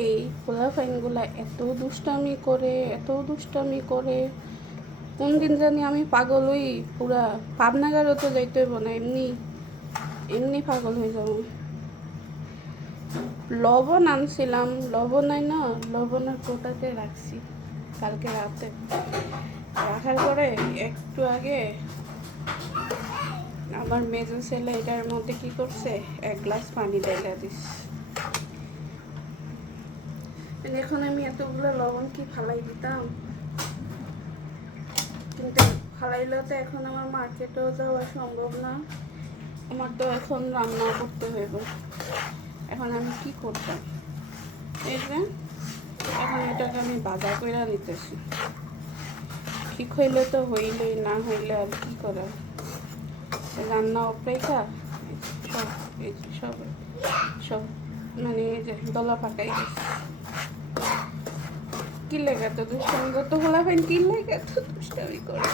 এই পোলাপাইনগুলা এত দুষ্টামি করে কোন দিন জানি আমি পাগল হই, পুরা পাবনাগারও তো যাইতে হইব না, এমনি এমনি পাগল হয়ে যাবো। লবণ আনছিলাম, লবণ নাই না, লবণের কোটাতে রাখছি কালকে রাতে। রাখার পরে একটু আগে আমার মেজো ছেলে এটার মধ্যে কি করছে, 1 গ্লাস পানি ঢেলে দিস। এখন আমি এতগুলো লবণ কি ফালাই দিতাম, কিন্তু ফালাইলেও তো এখন আমার মার্কেটেও যাওয়া সম্ভব না, আমার তো এখন রান্না করতে হইব। এখন আমি কি করতাম, এই যে এখন এটাকে আমি বাজার করে নিতেছি। ঠিক হইলে তো হইলেই, না হইলে আর কি করা, রান্না অপেক্ষা সব এই যে সব সব মানে এই যে গলা পাকাই গেছে। কি লেগে তো দুষ্টামি করতো, বলা ভাই কি লেগে তো দুষ্টামি করে,